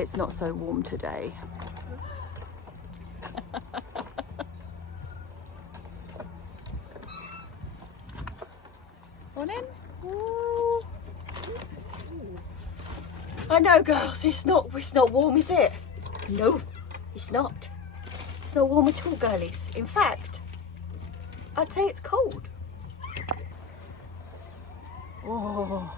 it's not so warm today. On in. Ooh. I know, girls, it's not warm, is it? No, it's not. It's not warm at all, girlies. In fact, I'd say it's cold. Oh,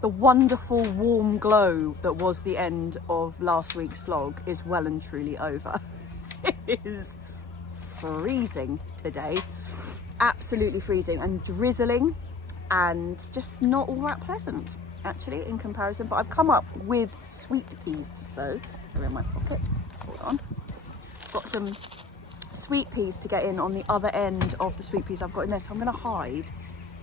the wonderful warm glow that was the end of last week's vlog is well and truly over. It is freezing today, absolutely freezing and drizzling, and just not all that pleasant actually in comparison. But I've come up with sweet peas to sow. They're in my pocket. Hold on. Got some sweet peas to get in on the other end of the sweet peas I've got in there. So I'm going to hide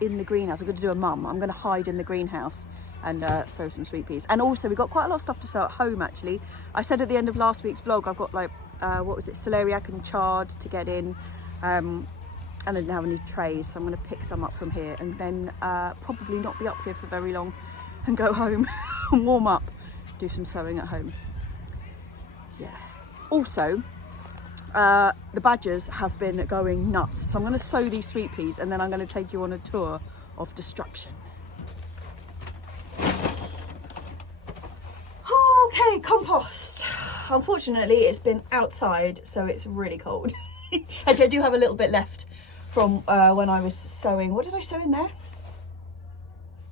in the greenhouse. I'm going to do a mum. I'm going to hide in the greenhouse and sow some sweet peas. And also we've got quite a lot of stuff to sow at home actually. I said at the end of last week's vlog I've got like what was it, Celeriac and Chard to get in, and then now I need trays, so I'm going to pick some up from here and then probably not be up here for very long and go home and warm up, do some sewing at home. Yeah. Also the badgers have been going nuts, so I'm going to sow these sweet peas and then I'm going to take you on a tour of destruction. Okay, compost. Unfortunately it's been outside, so it's really cold. Actually I do have a little bit left from when I was sowing. What did I sow in there?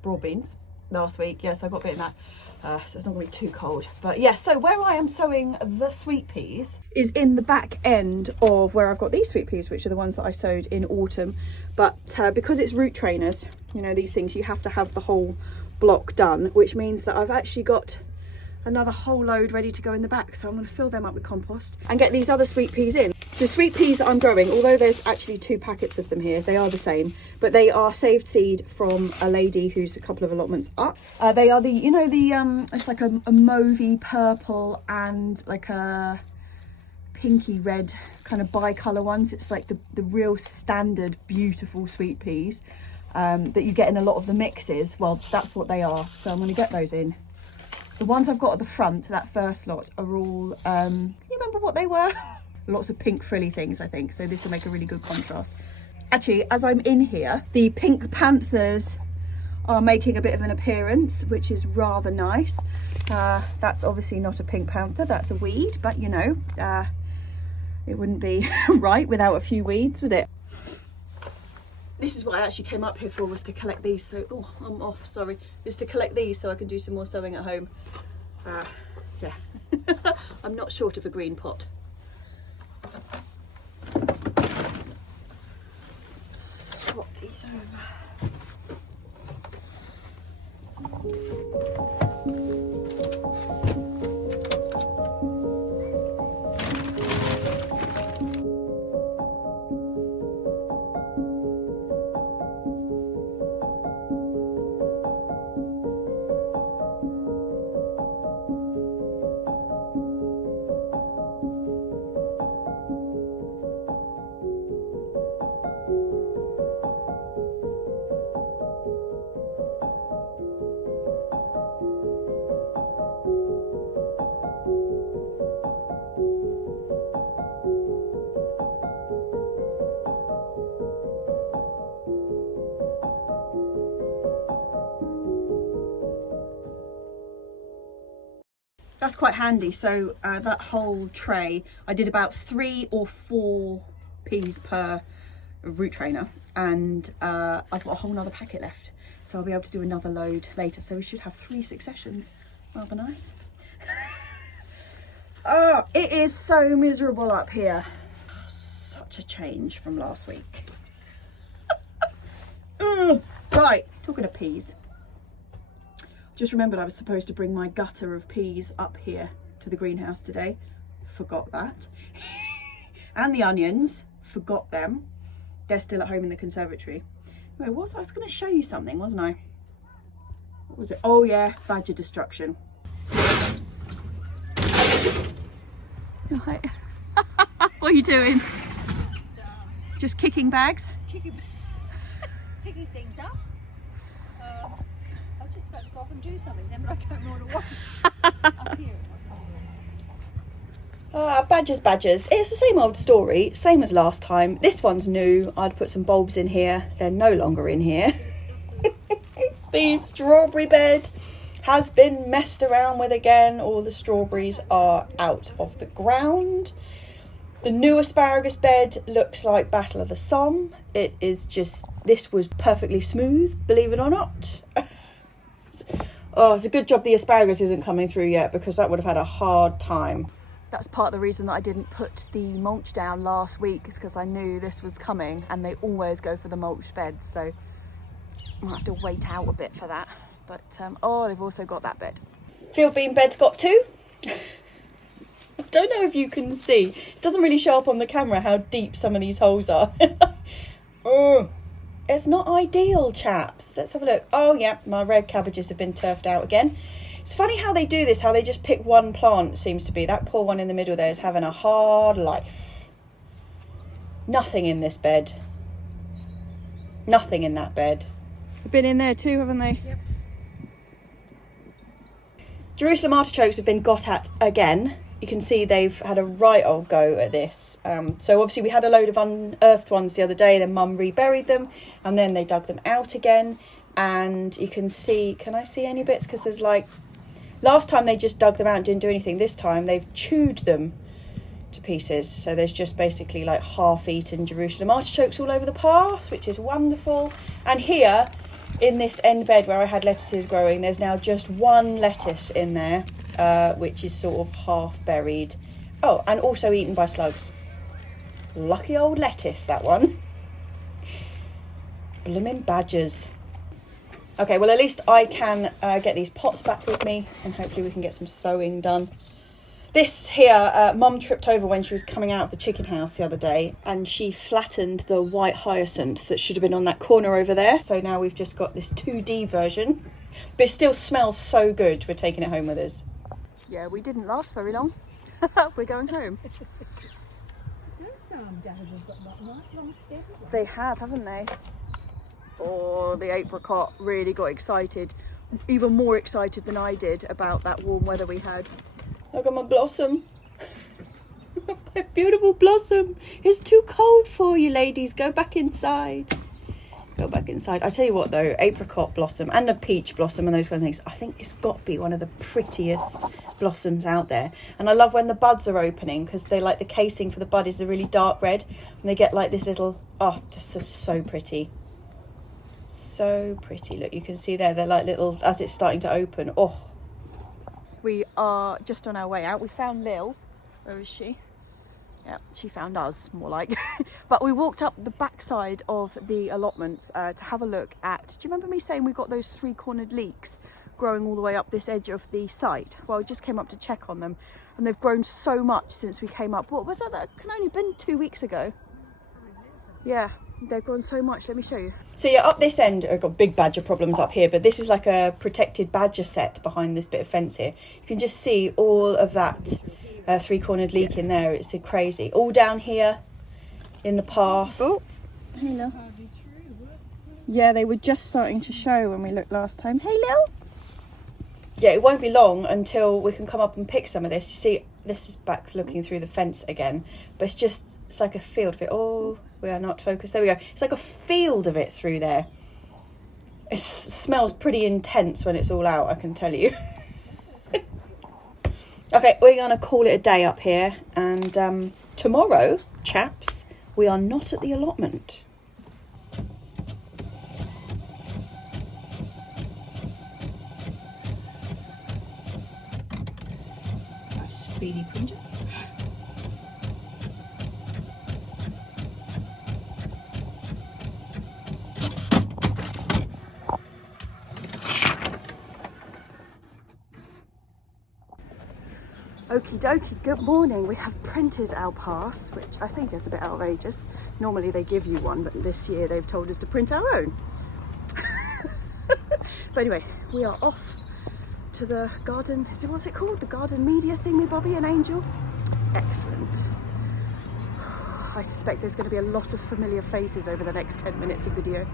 Broad beans last week. Yes, I got a bit in that. So it's not going to be too cold. But yeah, so where I am sowing the sweet peas is in the back end of where I've got these sweet peas, which are the ones that I sowed in autumn. But because it's root trainers, you know, these things, you have to have the whole block done, which means that I've actually got another whole load ready to go in the back. So I'm going to fill them up with compost and get these other sweet peas in. So sweet peas that I'm growing, although there's actually 2 packets of them here, they are the same, but they are saved seed from a lady who's a couple of allotments up. They are the, you know, the it's like a mauvey purple and like a pinky red kind of bi-colour ones. It's like the real standard beautiful sweet peas that you get in a lot of the mixes. Well, that's what they are, so I'm going to get those in. The ones I've got at the front, that first lot, are all, can you remember what they were? Lots of pink frilly things, I think. So this will make a really good contrast. Actually, as I'm in here, the pink panthers are making a bit of an appearance, which is rather nice. That's obviously not a pink panther, that's a weed, but you know, it wouldn't be right without a few weeds, would it? This is what I actually came up here for, was to collect these. So, oh, I'm off, sorry. Is to collect these so I can do some more sewing at home. Yeah, I'm not short of a green pot. Swap these over. That's quite handy. So that whole tray, I did about 3 or 4 peas per root trainer, and I've got a whole nother packet left, so I'll be able to do another load later. So we should have 3 successions. Rather nice. Oh, it is so miserable up here. Such a change from last week. Right, talking of peas, just remembered I was supposed to bring my gutter of peas up here to the greenhouse today. Forgot that. And the onions, forgot them. They're still at home in the conservatory. Anyway, I was going to show you something, wasn't I? What was it? Oh yeah, badger destruction. Right. What are you doing? Just kicking bags? Picking things up. I was just about to go off and do something then, but I can't remember what it was. Up here. badgers. It's the same old story, same as last time. This one's new. I'd put some bulbs in here. They're no longer in here. The strawberry bed has been messed around with again. All the strawberries are out of the ground. The new asparagus bed looks like Battle of the Somme. It is just, this was perfectly smooth, believe it or not. Oh, it's a good job the asparagus isn't coming through yet, because that would have had a hard time. That's part of the reason that I didn't put the mulch down last week, is because I knew this was coming, and they always go for the mulch beds, so I'll have to wait out a bit for that. But, oh, they've also got that bed. Field bean bed's got two. I don't know if you can see. It doesn't really show up on the camera how deep some of these holes are. Oh, it's not ideal, chaps. Let's have a look. Oh, yeah, my red cabbages have been turfed out again. It's funny how they do this, how they just pick one plant, seems to be. That poor one in the middle there is having a hard life. Nothing in this bed. Nothing in that bed. They've been in there too, haven't they? Yep. Jerusalem artichokes have been got at again. You can see they've had a right old go at this. So obviously we had a load of unearthed ones the other day, then Mum reburied them, and then they dug them out again. And you can see, can I see any bits? Because there's like, last time they just dug them out and didn't do anything. This time they've chewed them to pieces. So there's just basically like half-eaten Jerusalem artichokes all over the path, which is wonderful. And here, in this end bed where I had lettuces growing, there's now just one lettuce in there, which is sort of half buried. Oh, and also eaten by slugs. Lucky old lettuce, that one. Blooming badgers. Okay, well, at least I can get these pots back with me, and hopefully we can get some sowing done. This here, Mum tripped over when she was coming out of the chicken house the other day, and she flattened the white hyacinth that should have been on that corner over there. So now we've just got this 2D version, but it still smells so good. We're taking it home with us. Yeah, we didn't last very long. We're going home. They have, haven't they? Oh, the apricot really got excited, even more excited than I did about that warm weather we had. Look at my blossom. My beautiful blossom. It's too cold for you, ladies. Go back inside. Go back inside. I tell you what though, apricot blossom and a peach blossom and those kind of things, I think it's got to be one of the prettiest blossoms out there. And I love when the buds are opening, because they like the casing for the bud is a really dark red, and they get like this little, oh, this is so pretty. So pretty. Look, you can see there, they're like little, as it's starting to open. Oh. We are just on our way out. We found Lil. Where is she? Yeah, she found us, more like. But we walked up the backside of the allotments to have a look at, do you remember me saying we got those 3-cornered leeks growing all the way up this edge of the site? Well, we just came up to check on them, and they've grown so much since we came up. What was that? That can only been 2 weeks ago. Yeah, they've grown so much. Let me show you. So yeah, up this end, I've got big badger problems up here, but this is like a protected badger set behind this bit of fence here. You can just see all of that 3-cornered leek in there. It's crazy. All down here in the path. Oh, hello. Yeah, they were just starting to show when we looked last time. Hey, Lil. Yeah, it won't be long until we can come up and pick some of this. You see, this is back looking through the fence again, but it's like a field of it. Oh, we are not focused. There we go. It's like a field of it through there. It smells pretty intense when it's all out, I can tell you. Okay, we're going to call it a day up here, and tomorrow, chaps, we are not at the allotment. A speedy printer. Okie dokie, good morning. We have printed our pass, which I think is a bit outrageous. Normally they give you one, but this year they've told us to print our own. But anyway, we are off to the garden, what's it called? The garden media thingy, Bobby and Angel? Excellent. I suspect there's going to be a lot of familiar faces over the next 10 minutes of video.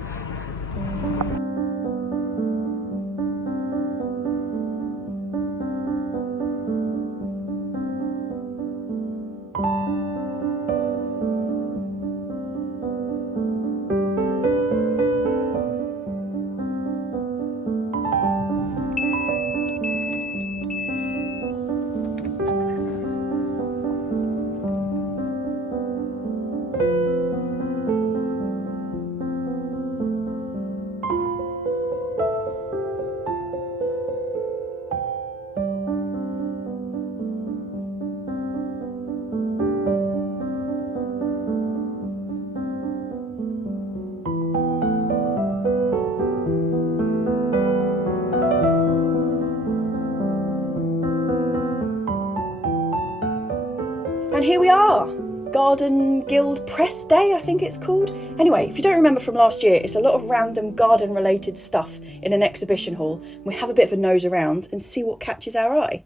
And here we are, Garden Guild Press Day, I think it's called. Anyway, if you don't remember from last year, it's a lot of random garden related stuff in an exhibition hall. We have a bit of a nose around and see what catches our eye.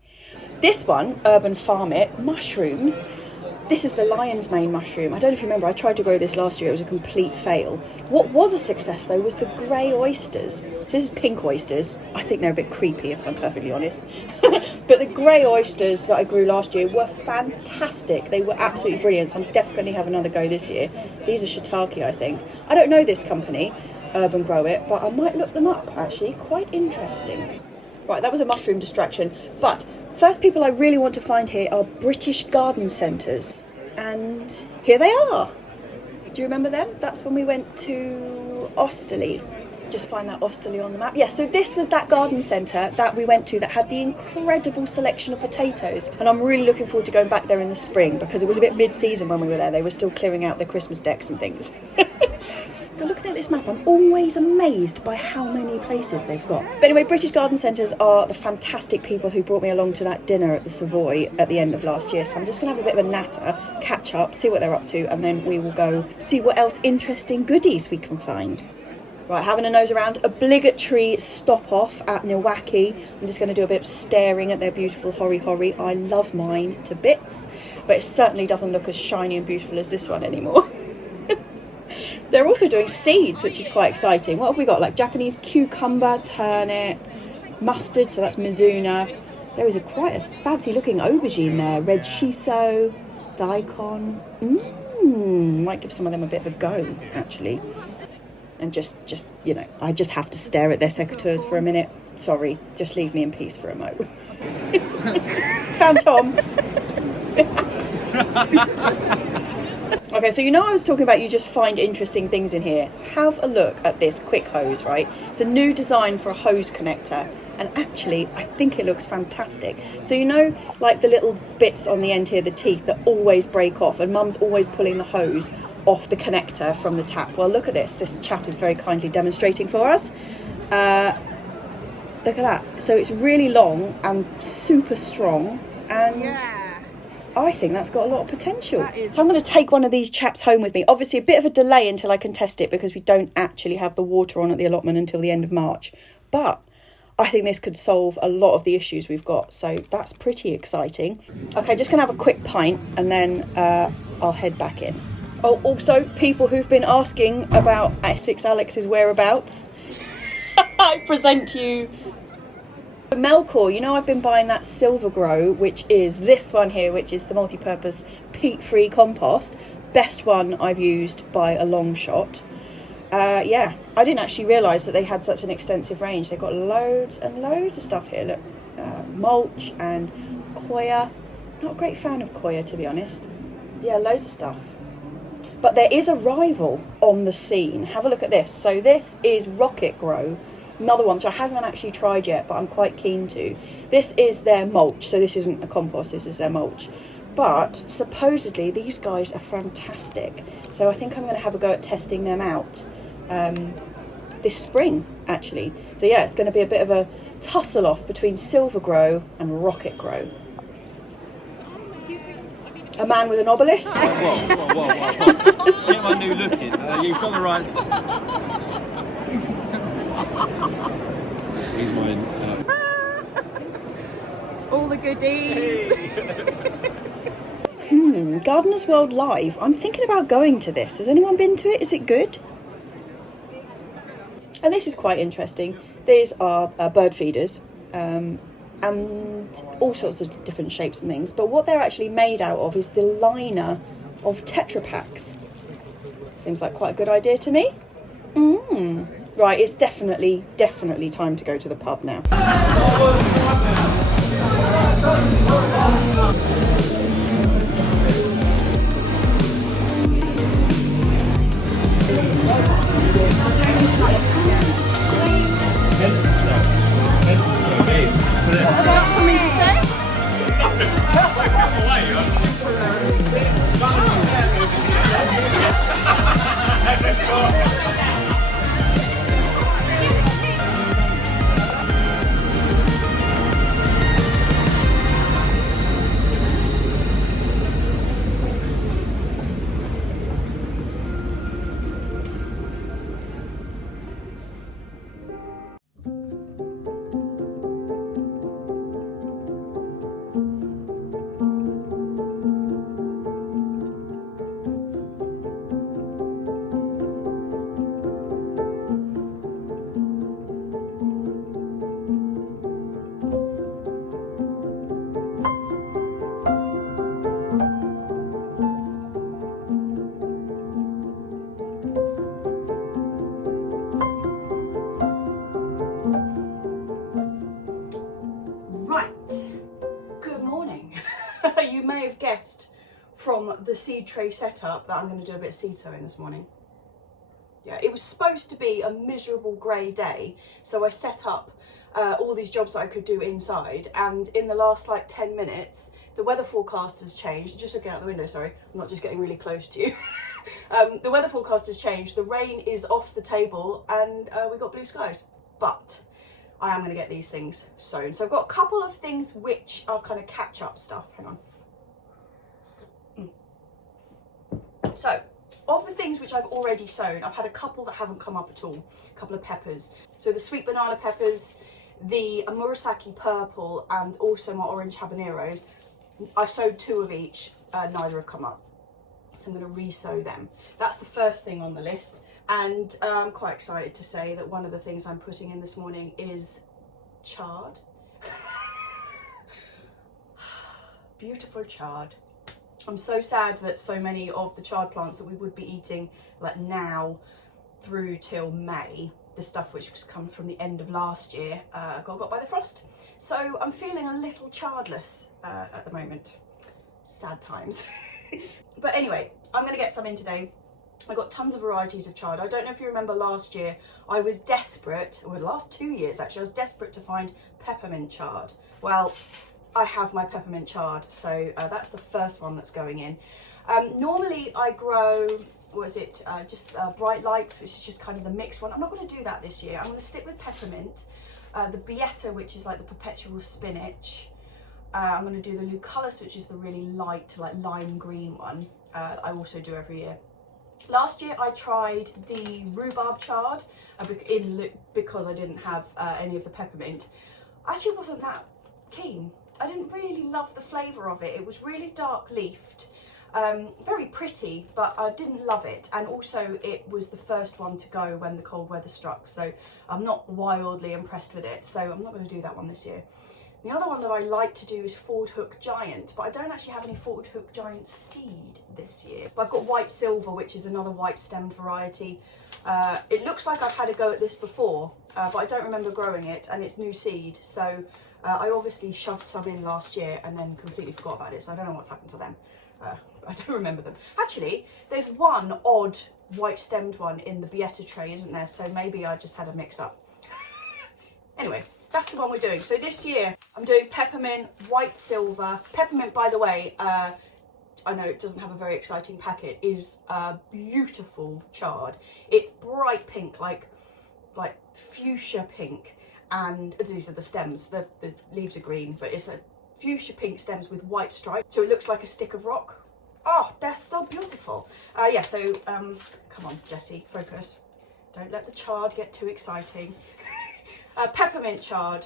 This one, Urban Farm It, mushrooms. This is the lion's mane mushroom. I don't know if you remember, I tried to grow this last year. It was a complete fail. What was a success though was the grey oysters. So this is pink oysters. I think they're a bit creepy if I'm perfectly honest. But the grey oysters that I grew last year were fantastic. They were absolutely brilliant. So I'm definitely going to have another go this year. These are shiitake, I think. I don't know this company, Urban Grow It, but I might look them up actually. Quite interesting. Right, that was a mushroom distraction. But first people I really want to find here are British garden centres. And here they are. Do you remember them? That's when we went to Osterley. Just find that Osterley on the map. Yeah, so this was that garden centre that we went to that had the incredible selection of potatoes. And I'm really looking forward to going back there in the spring because it was a bit mid-season when we were there. They were still clearing out their Christmas decks and things. But looking at this map, I'm always amazed by how many places they've got. But anyway, British Garden Centres are the fantastic people who brought me along to that dinner at the Savoy at the end of last year. So I'm just going to have a bit of a natter, catch up, see what they're up to, and then we will go see what else interesting goodies we can find. Right, having a nose around, obligatory stop off at Nilwaki. I'm just going to do a bit of staring at their beautiful hori-hori. I love mine to bits, but it certainly doesn't look as shiny and beautiful as this one anymore. They're also doing seeds, which is quite exciting. What have we got? Like Japanese cucumber, turnip, mustard, so that's Mizuna. There is quite a fancy looking aubergine there. Red shiso, daikon. Might give some of them a bit of a go, actually. And just you know, I just have to stare at their secateurs for a minute. Sorry, just leave me in peace for a mo. Found Tom. Okay, so you know I was talking about you just find interesting things in here. Have a look at this quick hose, right? It's a new design for a hose connector. And actually, I think it looks fantastic. So you know, like the little bits on the end here, the teeth that always break off, and Mum's always pulling the hose off the connector from the tap. Well, look at this. This chap is very kindly demonstrating for us. Look at that. So it's really long and super strong. And yeah. I think that's got a lot of potential. So I'm going to take one of these chaps home with me. Obviously, a bit of a delay until I can test it because we don't actually have the water on at the allotment until the end of March. But I think this could solve a lot of the issues we've got. So that's pretty exciting. Okay, just going to have a quick pint and then I'll head back in. Oh, also, people who've been asking about Essex Alex's whereabouts, I present to you Melcor. You know, I've been buying that Silver Grow, which is this one here, which is the multi-purpose peat-free compost. Best one I've used by a long shot. Yeah, I didn't actually realise that they had such an extensive range. They've got loads and loads of stuff here. Look, mulch and coir. Not a great fan of coir, to be honest. Yeah, loads of stuff. But there is a rival on the scene. Have a look at this. So this is Rocket Grow. Another one, so I haven't actually tried yet, but I'm quite keen to. This is their mulch, so this isn't a compost, this is their mulch. But supposedly these guys are fantastic. So I think I'm going to have a go at testing them out this spring, actually. So yeah, it's going to be a bit of a tussle off between Silver Grow and Rocket Grow. A man with an obelisk. Whoa. Get my new look in. You've got the right. He's mine. All the goodies. Gardener's World Live. I'm thinking about going to this. Has anyone been to it? Is it good? And this is quite interesting. These are bird feeders. And all sorts of different shapes and things. But what they're actually made out of is the liner of Tetra Paks. Seems like quite a good idea to me. Right, it's definitely time to go to the pub now. About something to say? You may have guessed from the seed tray setup that I'm going to do a bit of seed sowing this morning. Yeah, it was supposed to be a miserable grey day, so I set up all these jobs that I could do inside, and in the last like 10 minutes the weather forecast has changed. Just looking out the window, sorry, I'm not just getting really close to you. The weather forecast has changed, the rain is off the table, and we got blue skies. But I am going to get these things sown. So I've got a couple of things which are kind of catch-up stuff. Hang on. So, of the things which I've already sown, I've had a couple that haven't come up at all. A couple of peppers. So the sweet banana peppers, the Murasaki purple, and also my orange habaneros. I sowed 2 of each, neither have come up. So I'm going to re-sow them. That's the first thing on the list. And I'm quite excited to say that one of the things I'm putting in this morning is chard. Beautiful chard. I'm so sad that so many of the chard plants that we would be eating like now through till May, the stuff which was come from the end of last year, got by the frost. So I'm feeling a little chardless at the moment. Sad times. But anyway, I'm going to get some in today. I got tons of varieties of chard. I don't know if you remember last year, I was desperate, or the last 2 years actually, I was desperate to find peppermint chard. Well, I have my peppermint chard, so that's the first one that's going in. Normally I grow, just bright lights, which is just kind of the mixed one. I'm not going to do that this year. I'm going to stick with peppermint, the Beata, which is like the perpetual spinach. I'm going to do the Lucullus, which is the really light, like lime green one. I also do every year. Last year I tried the rhubarb chard because I didn't have any of the peppermint. I actually wasn't that keen. I didn't really love the flavour of it. It was really dark leafed, very pretty, but I didn't love it. And also it was the first one to go when the cold weather struck, so I'm not wildly impressed with it. So I'm not going to do that one this year. The other one that I like to do is Ford Hook Giant, but I don't actually have any Ford Hook Giant seed this year. But I've got White Silver, which is another white stemmed variety. It looks like I've had a go at this before, but I don't remember growing it, and it's new seed. So I obviously shoved some in last year and then completely forgot about it, so I don't know what's happened to them. I don't remember them. Actually, there's one odd white stemmed one in the Beata tray, isn't there? So maybe I just had a mix up. Anyway, that's the one we're doing. So this year I'm doing peppermint, white silver. Peppermint, by the way, I know it doesn't have a very exciting packet, is a beautiful chard. It's bright pink, like fuchsia pink, and these are the stems. The leaves are green, but it's a fuchsia pink stems with white stripes, so it looks like a stick of rock. Oh, they're so beautiful. Yeah, so come on, Jessie, focus. Don't let the chard get too exciting. Peppermint chard,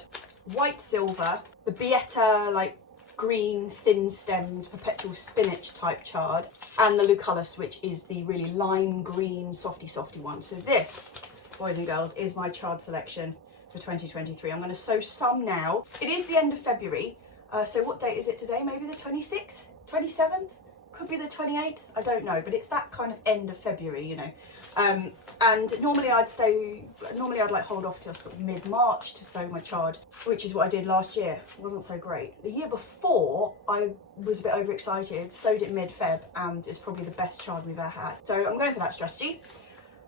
white silver, the Beata, like green, thin-stemmed, perpetual spinach type chard, and the Lucullus, which is the really lime green, softy one. So this, boys and girls, is my chard selection for 2023. I'm going to sow some now. It is the end of February, so what date is it today? Maybe the 26th, 27th? Could be the 28th, I don't know, but it's that kind of end of February, you know. And normally I'd like hold off till sort of mid-March to sow my chard, which is what I did last year. It wasn't so great. The year before, I was a bit overexcited, sowed it mid-Feb, and it's probably the best chard we've ever had. So I'm going for that strategy.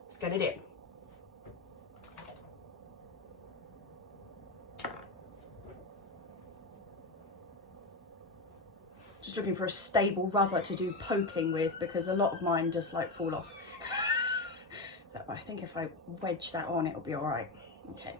Let's get it in. Just looking for a stable rubber to do poking with, because a lot of mine just like fall off. I think if I wedge that on, it'll be all right. Okay.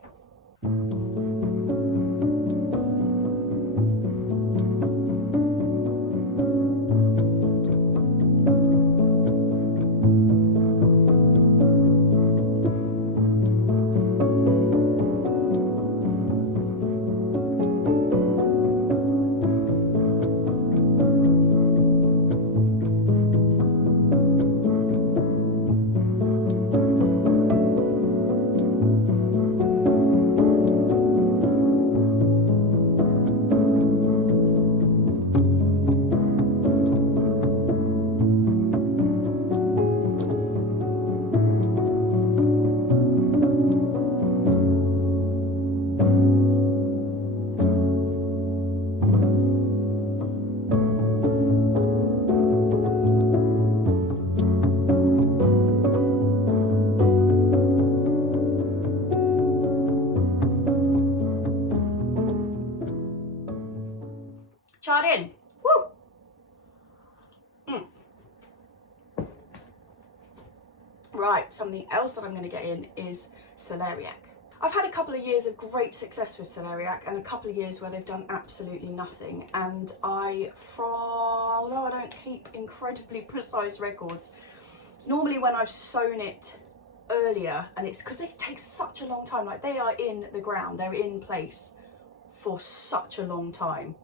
chard in. Woo! Right, something else that I'm going to get in is celeriac. I've had a couple of years of great success with celeriac and a couple of years where they've done absolutely nothing. And although I don't keep incredibly precise records, it's normally when I've sown it earlier, and it's because it takes such a long time. Like, they are in the ground, they're in place for such a long time,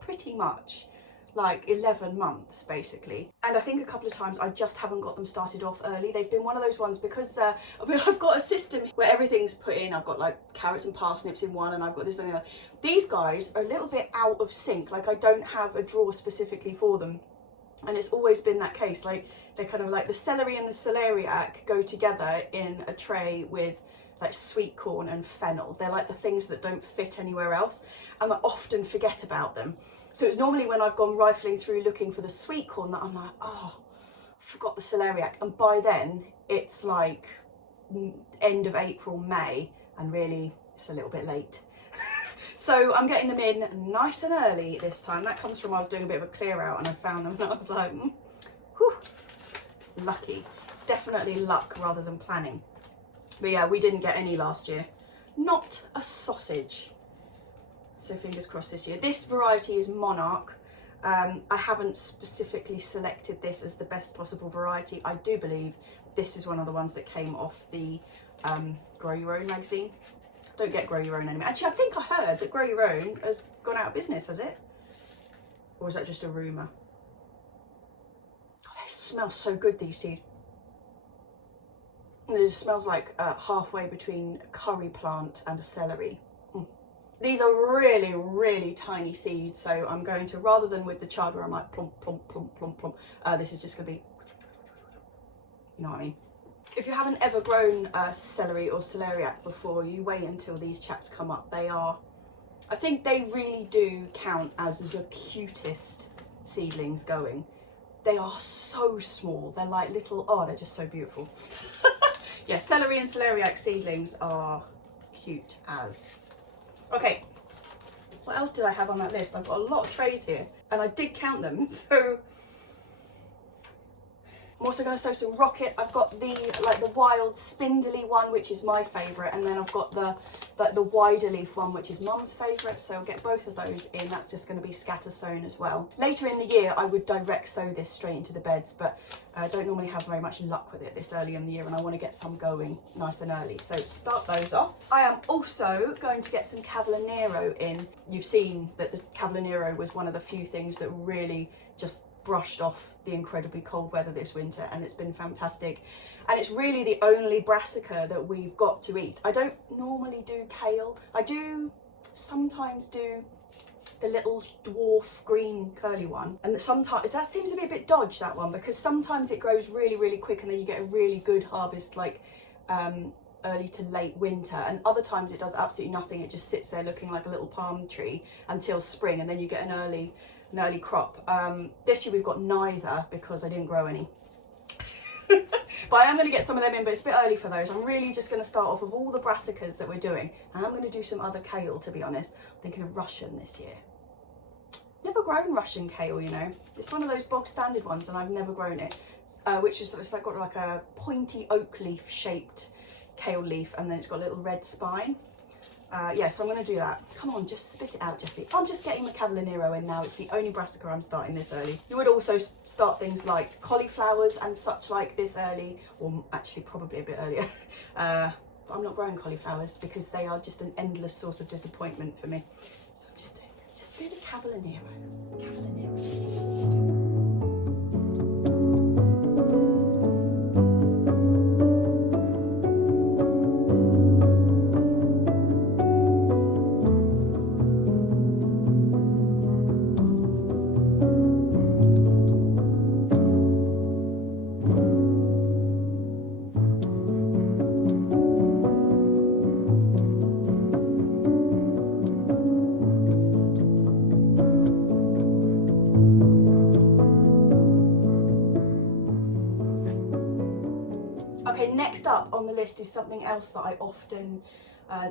pretty much like 11 months basically. And I think a couple of times I just haven't got them started off early. They've been one of those ones because I've got a system where everything's put in. I've got like carrots and parsnips in one, and I've got this and the other. These guys are a little bit out of sync. Like, I don't have a drawer specifically for them, and it's always been that case. Like, they're kind of like the celery and the celeriac go together in a tray with like sweet corn and fennel. They're like the things that don't fit anywhere else, and I often forget about them. So it's normally when I've gone rifling through looking for the sweet corn that I'm like, oh, I forgot the celeriac. And by then it's like end of April, May, and really it's a little bit late. So I'm getting them in nice and early this time. That comes from I was doing a bit of a clear out and I found them and I was like, whew, lucky. It's definitely luck rather than planning. But yeah, we didn't get any last year. Not a sausage. So fingers crossed this year. This variety is Monarch. I haven't specifically selected this as the best possible variety. I do believe this is one of the ones that came off the Grow Your Own magazine. Don't get Grow Your Own anymore. Actually, I think I heard that Grow Your Own has gone out of business, has it? Or is that just a rumour? Oh, they smell so good, these seeds. It just smells like halfway between a curry plant and a celery. These are really, really tiny seeds, so I'm going to, rather than with the chard where I'm like plump, plump, plump, plump, plump, this is just going to be, you know what I mean? If you haven't ever grown celery or celeriac before, you wait until these chaps come up. They are, I think they really do count as the cutest seedlings going. They are so small. They're like little, oh, they're just so beautiful. Yeah, celery and celeriac seedlings are cute as. Okay, what else did I have on that list? I've got a lot of trays here and I did count them, so I'm also going to sow some rocket. I've got the wild spindly one, which is my favourite, and then I've got the wider leaf one, which is Mum's favourite, so I'll get both of those in. That's just going to be scatter sown as well. Later in the year I would direct sow this straight into the beds, but I don't normally have very much luck with it this early in the year, and I want to get some going nice and early, so start those off. I am also going to get some Cavolo Nero in. You've seen that the Cavolo Nero was one of the few things that really just brushed off the incredibly cold weather this winter, and it's been fantastic, and it's really the only brassica that we've got to eat. I don't normally do kale. I do sometimes do the little dwarf green curly one, and sometimes that seems to be a bit dodgy, that one, because sometimes it grows really, really quick and then you get a really good harvest like early to late winter, and other times it does absolutely nothing. It just sits there looking like a little palm tree until spring, and then you get an early crop. This year we've got neither because I didn't grow any. But I am going to get some of them in, but it's a bit early for those. I'm really just going to start off with all the brassicas that we're doing, and I'm going to do some other kale, to be honest. I'm thinking of Russian this year. Never grown Russian kale, you know. It's one of those bog standard ones, and I've never grown it, which is it's like got like a pointy oak leaf shaped kale leaf, and then it's got a little red spine. Yeah, so I'm going to do that. Come on, just spit it out, Jessie. I'm just getting my Cavolo Nero in now. It's the only brassica I'm starting this early. You would also start things like cauliflowers and such like this early, or actually probably a bit earlier. But I'm not growing cauliflowers because they are just an endless source of disappointment for me. So I'm just do the Cavolo Nero. Cavolo Nero. Okay, next up on the list is something else that I often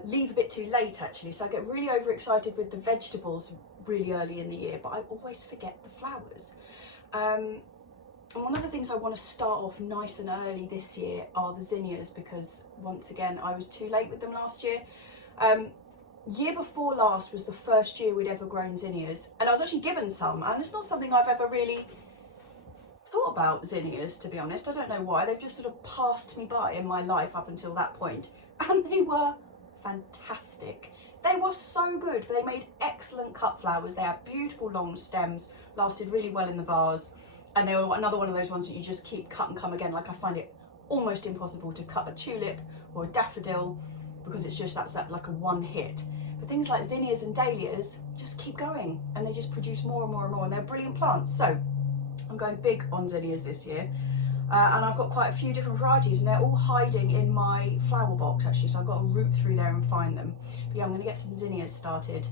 leave a bit too late, actually. So I get really overexcited with the vegetables really early in the year, but I always forget the flowers. And one of the things I want to start off nice and early this year are the zinnias, because once again I was too late with them last year. Year before last was the first year we'd ever grown zinnias, and I was actually given some, and it's not something I've ever really thought about, zinnias, to be honest. I don't know why, they've just sort of passed me by in my life up until that point, and they were fantastic. They were so good. They made excellent cut flowers. They had beautiful long stems, lasted really well in the vase, and they were another one of those ones that you just keep cut and come again. Like, I find it almost impossible to cut a tulip or a daffodil because it's just that's like a one hit. But things like zinnias and dahlias just keep going, and they just produce more and more and more, and they're brilliant plants. So I'm going big on zinnias this year, and I've got quite a few different varieties, and they're all hiding in my flower box actually, so I've got to root through there and find them. But yeah, I'm going to get some zinnias started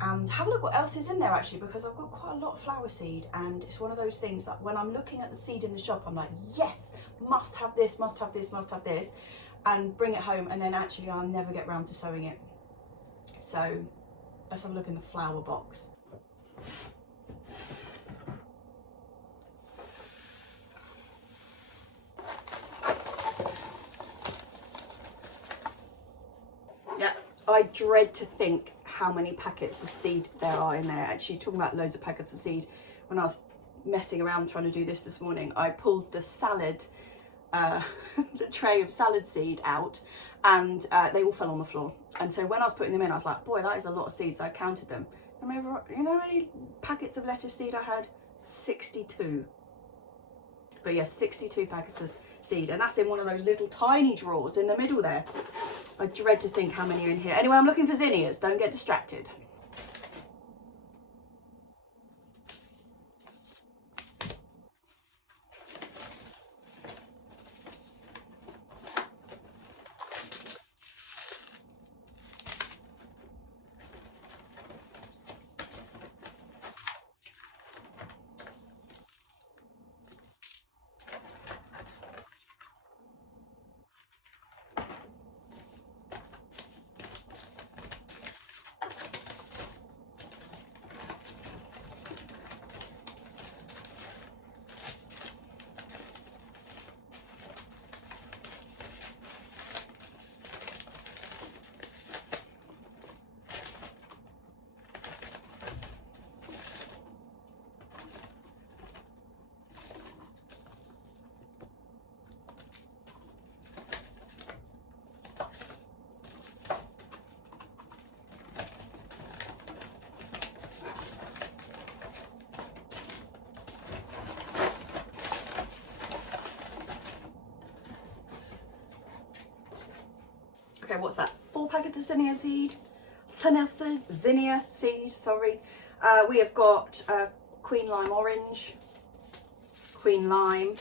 and have a look what else is in there actually, because I've got quite a lot of flower seed, and it's one of those things that when I'm looking at the seed in the shop, I'm like, yes, must have this, must have this, must have this, and bring it home, and then actually I'll never get round to sowing it. So let's have a look in the flower box. Yeah, I dread to think how many packets of seed there are in there. Actually, talking about loads of packets of seed, when I was messing around trying to do this morning, I pulled the salad, the tray of salad seed out, and they all fell on the floor. And so when I was putting them in, I was like, boy, that is a lot of seeds. I counted them. And you know how many packets of lettuce seed I had? 62. But yeah, 62 packets of seed, and that's in one of those little tiny drawers in the middle there. I dread to think how many are in here. Anyway, I'm looking for zinnias, don't get distracted. Okay, what's that? 4 packets of zinnia seed. Zinnia seed, sorry. We have got Queen Lime Orange, Queen Lime,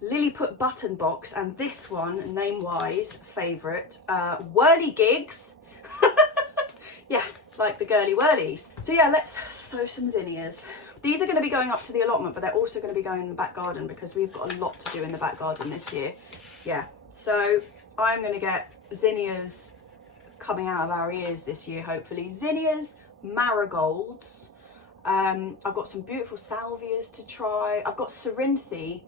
Lilliput Button Box, and this one, name-wise, favourite, Whirligigs. Yeah, like the girly whirlies. So yeah, let's sow some zinnias. These are going to be going up to the allotment, but they're also going to be going in the back garden because we've got a lot to do in the back garden this year. Yeah, so I'm going to get zinnias coming out of our ears this year, hopefully. Zinnias, marigolds. I've got some beautiful salvias to try. I've got Cerinthe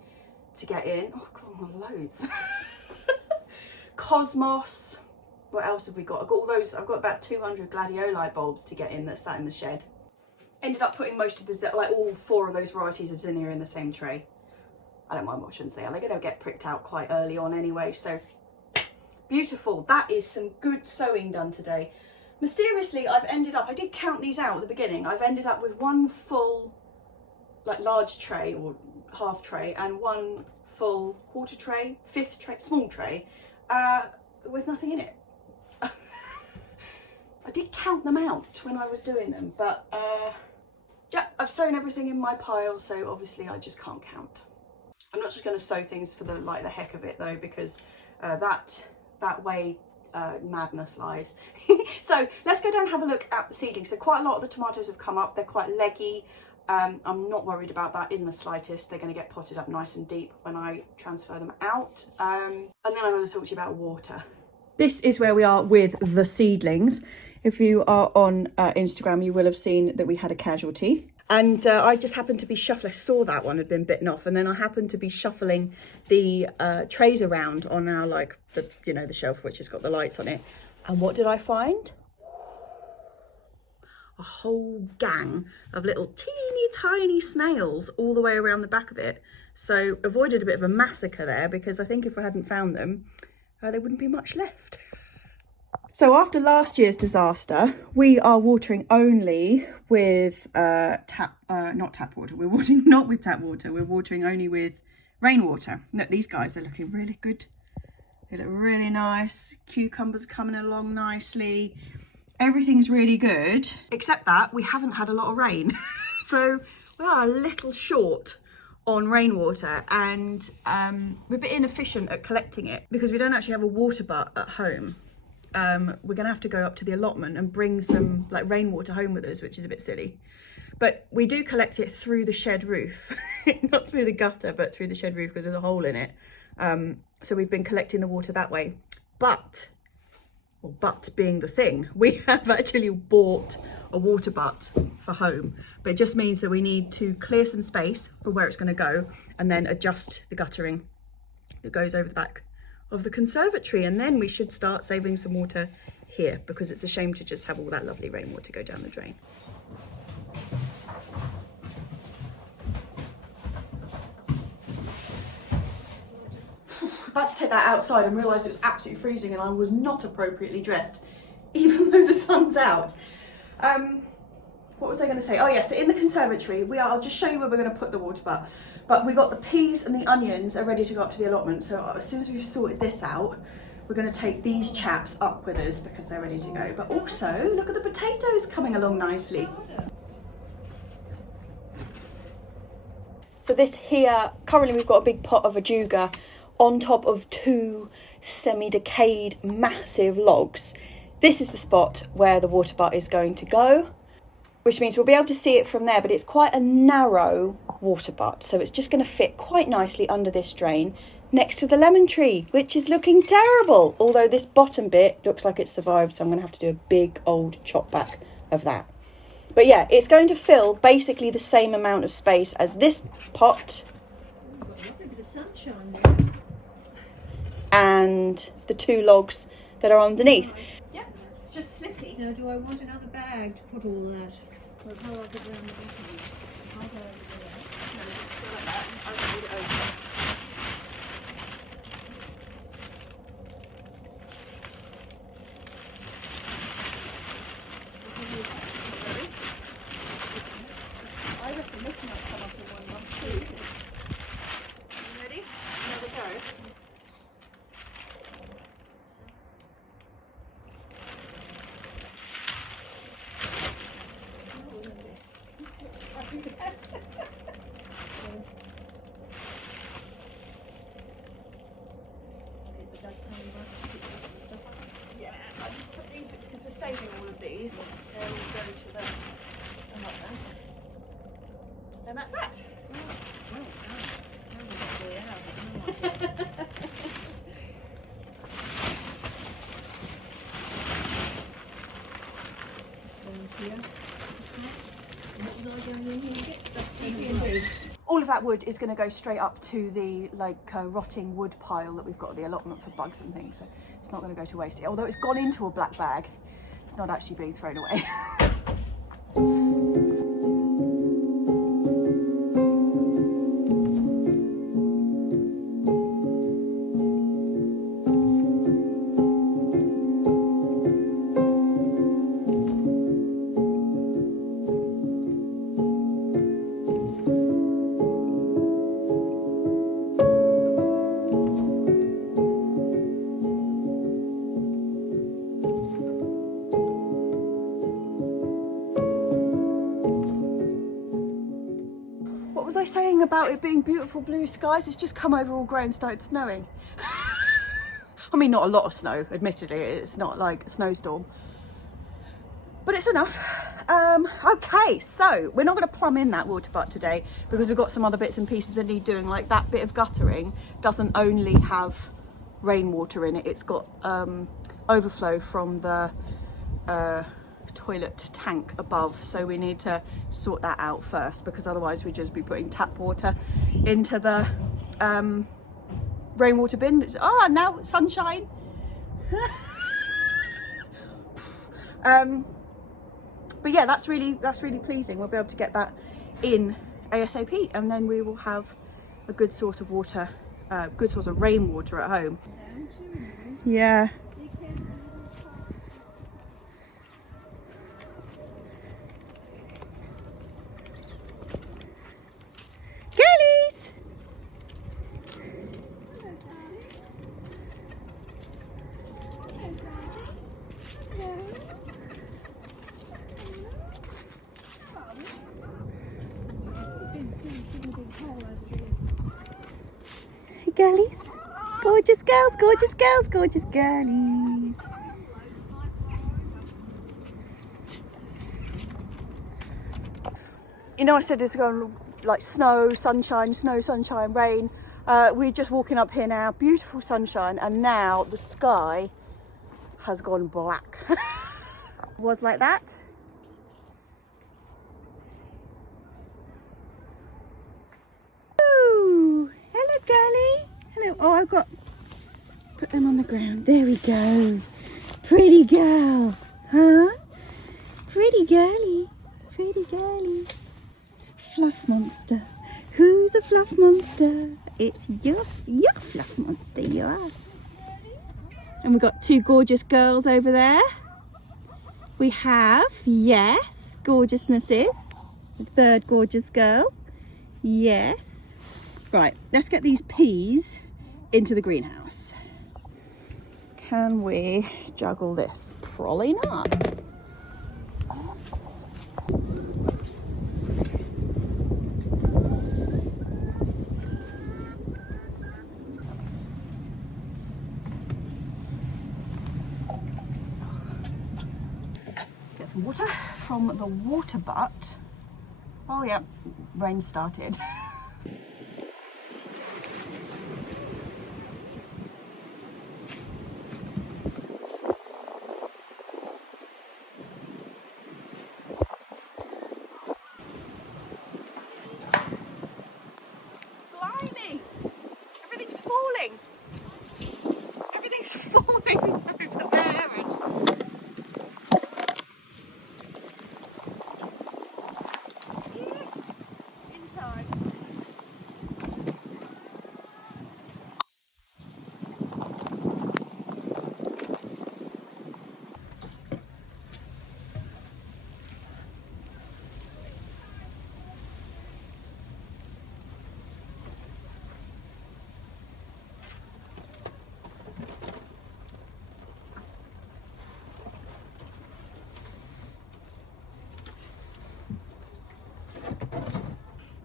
to get in. Oh, God, loads. Cosmos. What else have we got? I've got all those. I've got about 200 gladioli bulbs to get in that sat in the shed. Ended up putting most of the, like all 4 of those varieties of zinnia in the same tray. I don't mind watching they are. They're going to get pricked out quite early on anyway. So beautiful. That is some good sowing done today. Mysteriously, I've ended up, I did count these out at the beginning. I've ended up with 1 full, like large tray or half tray, and 1 full quarter tray, 5th tray, small tray, with nothing in it. I did count them out when I was doing them, but yeah, I've sown everything in my pile, so obviously I just can't count. I'm not just going to sow things for the heck of it though, because that way madness lies. So let's go down and have a look at the seedlings. So quite a lot of the tomatoes have come up. They're quite leggy. I'm not worried about that in the slightest. They're going to get potted up nice and deep when I transfer them out. And then I'm going to talk to you about water. this is where we are with the seedlings. If you are on Instagram, you will have seen that we had a casualty. And I just happened to be shuffling, I saw that one had been bitten off, and then I happened to be shuffling the trays around on our, like, the shelf which has got the lights on it. And what did I find? A whole gang of little teeny tiny snails all the way around the back of it. So avoided a bit of a massacre there, because I think if I hadn't found them, there wouldn't be much left. So after last year's disaster, we are watering only with not tap water. We're watering not with tap water. We're watering only with rainwater. Look, these guys are looking really good. They look really nice. Cucumbers coming along nicely. Everything's really good, except that we haven't had a lot of rain. So we are a little short on rainwater, and we're a bit inefficient at collecting it because we don't actually have a water butt at home. We're gonna have to go up to the allotment and bring some like rainwater home with us, which is a bit silly. But we do collect it through the shed roof, not through the gutter, but through the shed roof because there's a hole in it. So we've been collecting the water that way. But being the thing, we have actually bought a water butt for home. But it just means that we need to clear some space for where it's gonna go and then adjust the guttering that goes over the back of the conservatory, and then we should start saving some water here because it's a shame to just have all that lovely rainwater go down the drain. About to take that outside and realised it was absolutely freezing and I was not appropriately dressed, even though the sun's out. What was I going to say? Oh yes, so in the conservatory, I'll just show you where we're going to put the water butt. But we got the peas and the onions are ready to go up to the allotment. So as soon as we've sorted this out, we're going to take these chaps up with us because they're ready to go. But also, look at the potatoes coming along nicely. So this here, currently we've got a big pot of ajuga on top of two semi-decayed massive logs. This is the spot where the water butt is going to go, which means we'll be able to see it from there, but it's quite a narrow water butt, so it's just going to fit quite nicely under this drain next to the lemon tree, which is looking terrible, although this bottom bit looks like it's survived, so I'm going to have to do a big old chop back of that. But yeah, it's going to fill basically the same amount of space as this pot and the two logs that are underneath. Yeah, it's just slippy. Now, do I want another bag to put all that? Or how I'll get around the bottom? I'll go over there. No, just go like that. I'll hold it over. I reckon this might come up in one lump too. You ready? There we go. Yeah, I just put these bits because we're saving all of these. They'll all go to the allotment. And that's that. All of that wood is going to go straight up to the rotting wood pile that we've got at the allotment for bugs and things, so it's not going to go to waste. Although it's gone into a black bag, it's not actually being thrown away. What was I saying about it being beautiful blue skies? It's just come over all grey and started snowing. I mean, not a lot of snow, admittedly. It's not like a snowstorm, but it's enough. Okay, so we're not going to plumb in that water butt today because we've got some other bits and pieces that need doing. Like that bit of guttering doesn't only have rainwater in it, it's got overflow from the toilet tank above, so we need to sort that out first, because otherwise we'd just be putting tap water into the rainwater bin. Oh, now sunshine. But yeah, that's really pleasing. We'll be able to get that in ASAP, and then we will have a good source of water, good source of rainwater at home. Yeah. Girlies! Hey girlies, gorgeous girls, gorgeous girls, gorgeous girlies. You know, I said it's going to like snow, sunshine, rain. We're just walking up here now, beautiful sunshine, and now the sky has gone black. Was like that. Hello, girlie. Hello. Oh, I've got... Put them on the ground. There we go. Pretty girl. Huh? Pretty girlie. Pretty girlie. Fluff monster. Who's a fluff monster? It's your fluff monster, you are. And we've got two gorgeous girls over there. We have, yes, gorgeousnesses. The third gorgeous girl. Yes. Right, let's get these peas into the greenhouse. Can we juggle this? Probably not. Get some water from the water butt. Oh yeah, rain started. Blimey! Everything's falling. Everything's falling over there. Inside.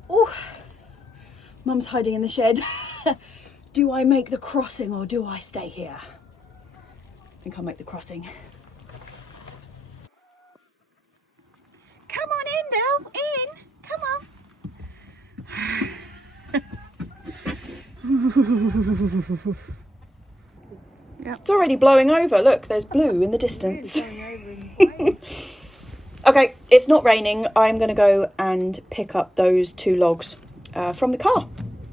Oh, Mum's hiding in the shed. Do I make the crossing or do I stay here? I think I'll make the crossing. Come on in, Nell, in. Come on. Yeah. It's already blowing over. Look, there's blue in the distance. Okay, it's not raining. I'm going to go and pick up those 2 logs from the car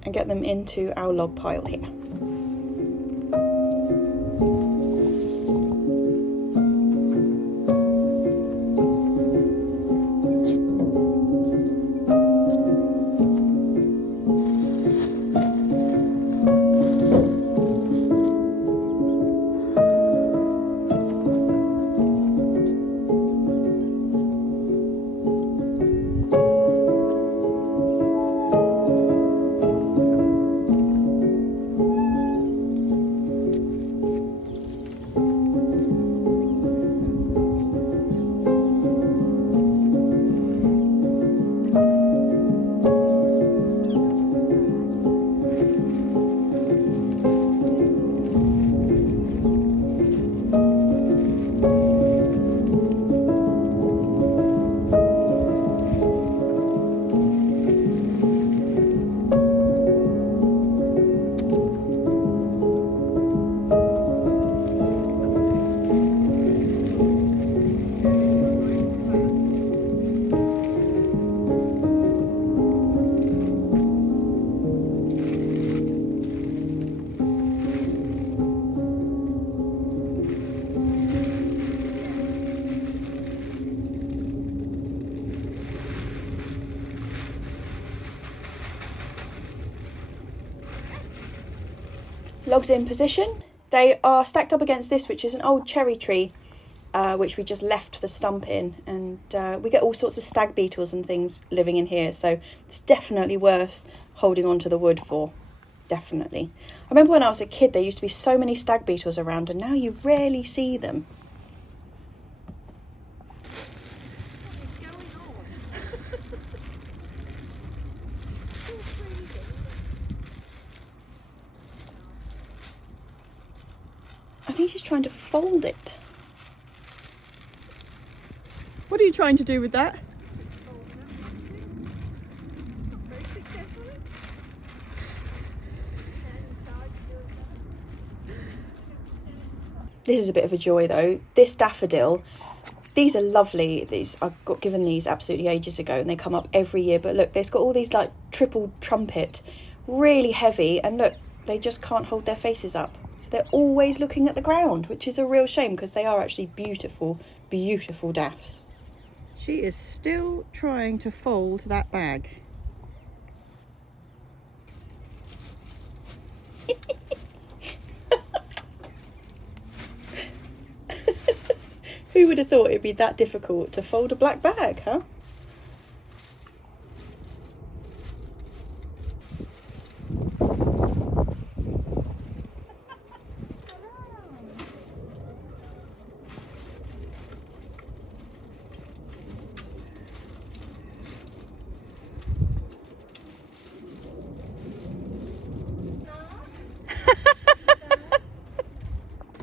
and get them into our log pile here. Logs in position. They are stacked up against this, which is an old cherry tree, which we just left the stump in. And we get all sorts of stag beetles and things living in here. So it's definitely worth holding on to the wood for. Definitely. I remember when I was a kid, there used to be so many stag beetles around, and now you rarely see them. I think she's trying to fold it. What are you trying to do with that? This is a bit of a joy though. This daffodil, these are lovely. These I got given these absolutely ages ago, and they come up every year. But look, they've got all these like triple trumpet, really heavy, and look, they just can't hold their faces up. So they're always looking at the ground, which is a real shame because they are actually beautiful, beautiful daffs. She is still trying to fold that bag. Who would have thought it'd be that difficult to fold a black bag, huh?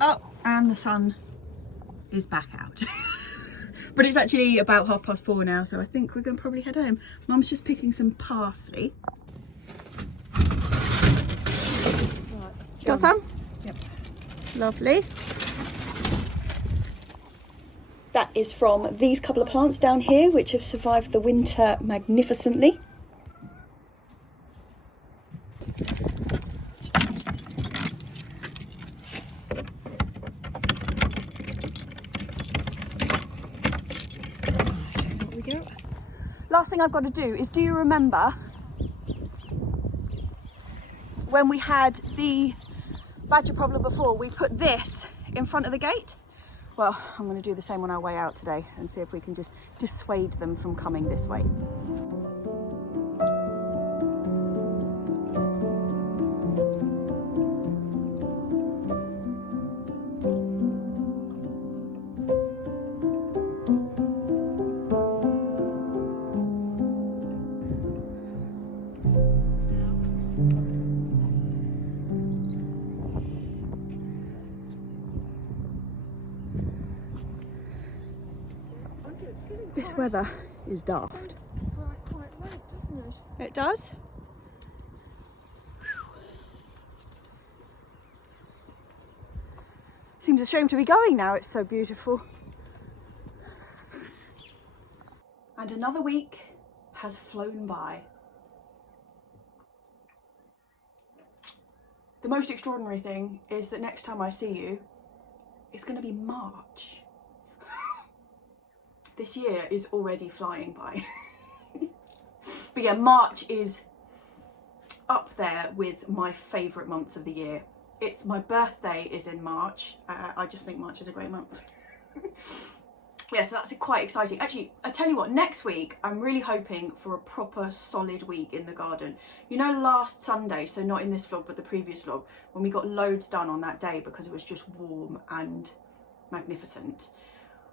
Oh, and the sun is back out. But it's actually about 4:30 now, so I think we're going to probably head home. Mum's just picking some parsley. Right, got some? Yep. Lovely. That is from these couple of plants down here, which have survived the winter magnificently. Last thing I've got to do is, do you remember when we had the badger problem before, we put this in front of the gate? Well, I'm going to do the same on our way out today and see if we can just dissuade them from coming this way. This weather is daft. Quite red, doesn't it? It does. Seems a shame to be going now, it's so beautiful. And another week has flown by. The most extraordinary thing is that next time I see you, it's going to be March. This year is already flying by. But yeah, March is up there with my favourite months of the year. It's my birthday is in March. I just think March is a great month. Yeah, so that's quite exciting. Actually, I tell you what, next week I'm really hoping for a proper solid week in the garden. You know, last Sunday, so not in this vlog but the previous vlog, when we got loads done on that day because it was just warm and magnificent.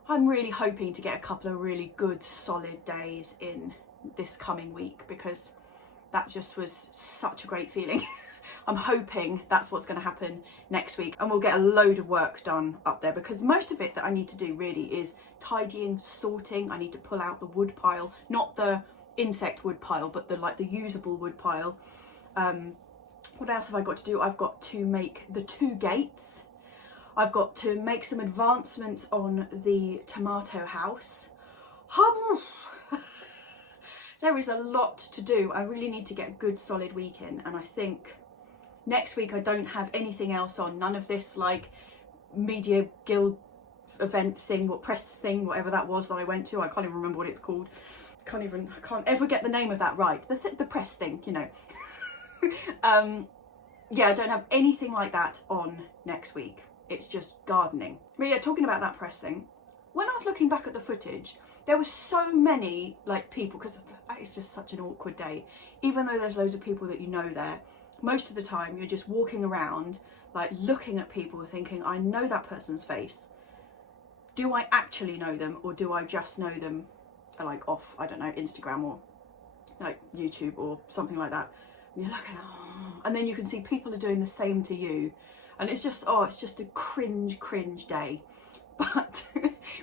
I'm really hoping to get a couple of really good solid days in this coming week because that just was such a great feeling. I'm hoping that's what's going to happen next week, and we'll get a load of work done up there because most of it that I need to do really is tidying, sorting. I need to pull out the wood pile, not the insect wood pile, but the usable wood pile. What else have I got to do? I've got to make the 2 gates. I've got to make some advancements on the tomato house. There is a lot to do. I really need to get a good solid week in, and I think next week I don't have anything else on. None of this like media guild event thing, what press thing, whatever that was that I went to. I can't even remember what it's called. I can't ever get the name of that right. The press thing, you know. yeah, I don't have anything like that on next week. It's just gardening. But yeah, talking about that press thing, when I was looking back at the footage, there were so many like people, because it's just such an awkward day. Even though there's loads of people that you know there, most of the time you're just walking around like looking at people thinking, I know that person's face. Do I actually know them, or do I just know them like off, I don't know, Instagram or like YouTube or something like that? And you're looking, oh, and then you can see people are doing the same to you, and it's just, oh, it's just a cringe day. But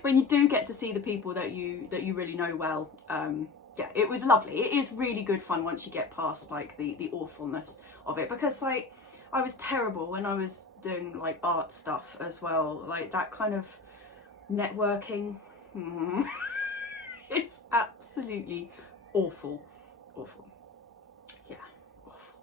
when you do get to see the people that you really know well, yeah, it was lovely. It is really good fun once you get past like the awfulness of it, because like I was terrible when I was doing like art stuff as well, like that kind of networking. It's absolutely awful. Yeah, awful.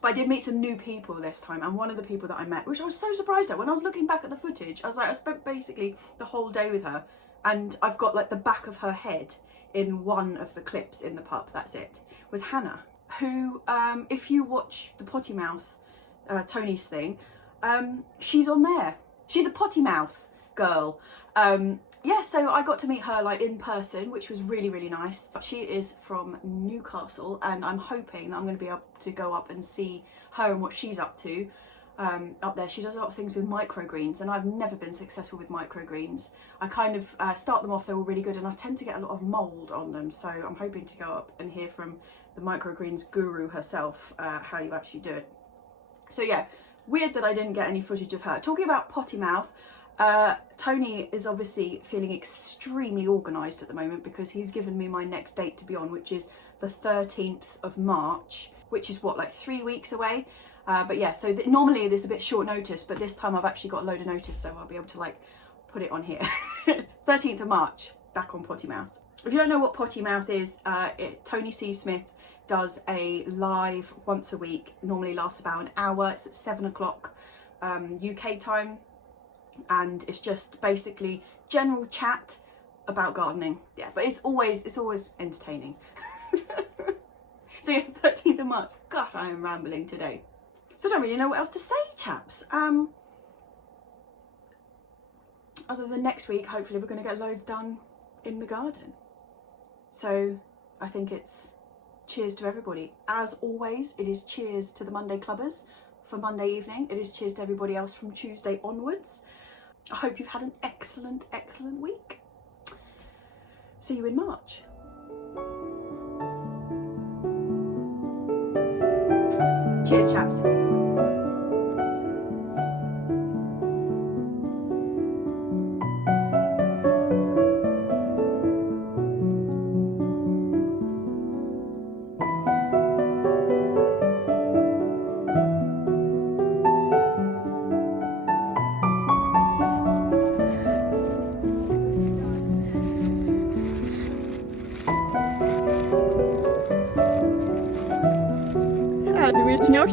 But I did meet some new people this time, and one of the people that I met, which I was so surprised at when I was looking back at the footage, I was like, I spent basically the whole day with her, and I've got like the back of her head in one of the clips in the pup, that's it, was Hannah, who, if you watch the Potty Mouth, Tony's thing, she's on there. She's a potty mouth girl. Yeah, so I got to meet her like in person, which was really nice. She is from Newcastle, and I'm hoping that I'm going to be able to go up and see her and what she's up to up there. She does a lot of things with microgreens, and I've never been successful with microgreens. I kind of start them off, they're all really good, and I tend to get a lot of mould on them, so I'm hoping to go up and hear from the microgreens guru herself how you actually do it. So yeah, weird that I didn't get any footage of her. Talking about potty mouth, Tony is obviously feeling extremely organised at the moment, because he's given me my next date to be on, which is the 13th of March, which is what, like 3 weeks away. But yeah, so normally there's a bit short notice, but this time I've actually got a load of notice, so I'll be able to like put it on here. 13th of March, back on Potty Mouth. If you don't know what Potty Mouth is, Tony C. Smith does a live once a week, normally lasts about an hour. It's at 7 o'clock UK time, and it's just basically general chat about gardening. Yeah, but it's always entertaining. So yeah, 13th of March. God, I am rambling today. So I don't really know what else to say, chaps. Other than next week, hopefully we're going to get loads done in the garden. So I think it's cheers to everybody. As always, it is cheers to the Monday Clubbers for Monday evening. It is cheers to everybody else from Tuesday onwards. I hope you've had an excellent week. See you in March. Cheers, chaps. Ja, du willst nicht auch